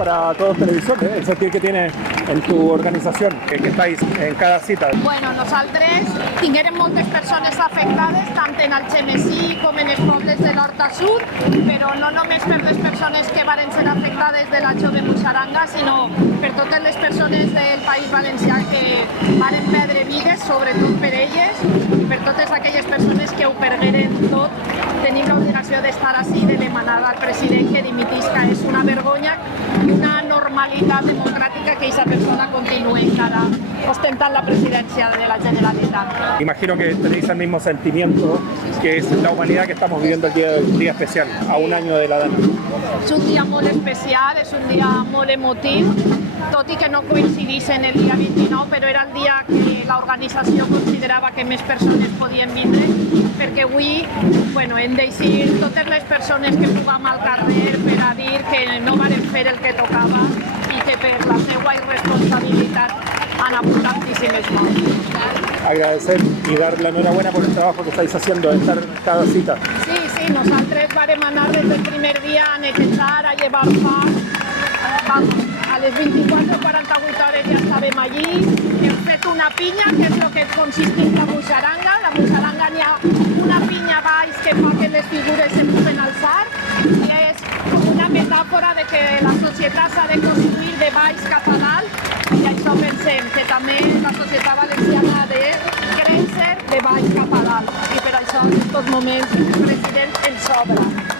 para Todos Televisión, el sentir que tiene en tu organización, que estáis en cada cita. Bueno, nosaltres tinguérem moltes persones afectades, tant en el Xemesí com en els pobles de nord a sud, però no només per les persones que varen ser afectades de la jove Muixaranga, sinó per totes les persones del País Valencià que varen perdre vides, sobretot per elles, i per totes aquelles persones que ho pergueren tot. Tenim l'obligació d'estar així, de demanar al president que dimitisca. És una vergonya i una normalitat democràtica que aquesta persona continue encara ostentant la presidència de la Generalitat. Imagino que tenéis el mismo sentimiento que es la humanidad que estamos viviendo el día especial, a un año de la data. És un dia molt especial, és un dia molt emotiu, tot i que no coincidís en el dia 29, però era el dia que l'organització considerava que més persones podien vindre, perquè avui hem d'eixir totes les persones que puguem al carrer per a dir que no varen fer el que tocava i que per la seva irresponsabilitat han hagut tantíssimes morts. Agradecer y dar la enhorabuena por el trabajo que estáis haciendo, de estar en cada cita. Sí, nosaltres vàrem anar des del primer dia a netejar, a llevar pa. A les 24 o 48 hores ja estàvem allí. Hem fet una pinya, que és el que consisteix la Muixaranga. La Muixaranga n'hi ha una pinya baix que fa que les figures se puguen alçar i és com una metàfora de que la societat s'ha de construir de baix cap a dalt i això pensem que també la societat valenciana ha de créixer de baix cap a dalt i per això en aquests moments el president ens sobra.